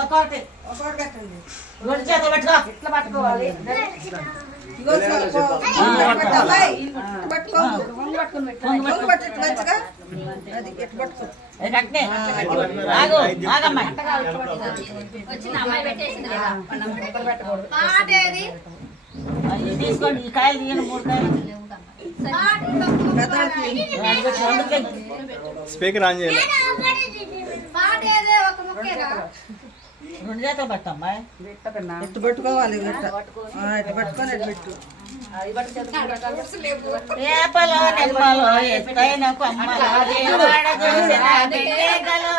ఒక్కొక్కటి పెట్టండి. రెండు చేతులు పెట్టుకో. ఇట్లా పట్టుకోవాలి. తీసుకోండి. ఈ కాయలు తీయండి. 3 కాయలు. స్పీకర్ ఆన్ చేయాలి. 2 చేతులు పట్టమ్మా. ఎట్టు పట్టుకోవాలి. ఎట్టు పట్టుకొని ఎట్టు పెట్టు. ఏపలో నెమ్మలో ఎత్తైన కొమ్మలో దేవాడ దోసిన పెట్టేగలు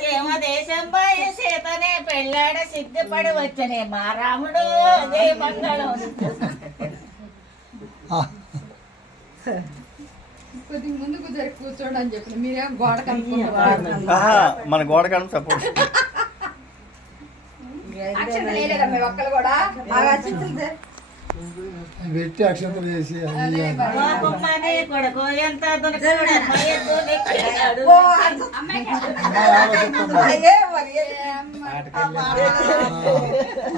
సీమ దేశం పోయి సీతనే పెళ్ళాడ సిద్ధపడి వచ్చనే మా రాముడు అదే మంగళం. కొద్దిగా ముందుకు జరి కూర్చోండి అని చెప్పిన మీరేం గోడ మన గోడ కాడం సపోర్ట్ ఒక్కలు కూడా పెట్టి అక్షంతలు చేసి కొడుకు ఎంత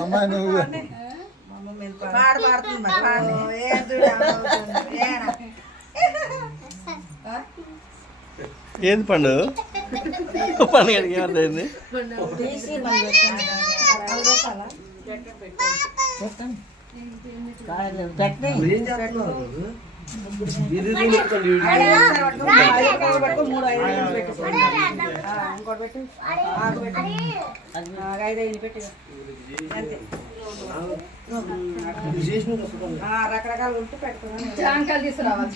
అమ్మాయి నువ్వు ఏంది పండు పండుగ ఏమైంది? రకరకాలు ఉంటూ పెట్టుకున్నాను. జాంకాయలు తీసుకురావాలి.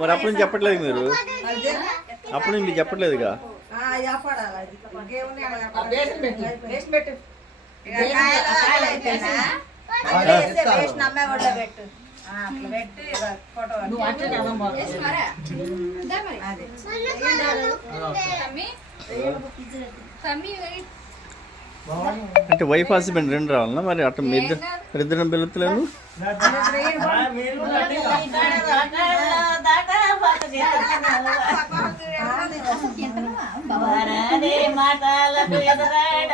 మరి అప్పుడు నుంచి చెప్పట్లేదు మీరు? అప్పుడు నుంచి మీరు చెప్పట్లేదుగా? అంటే వైఫ్ హస్బెండ్ 2 రావాలన్నా? మరి అట్లా మీ ఇద్దరు పిల్లలు మాటలకు ఎదురాడ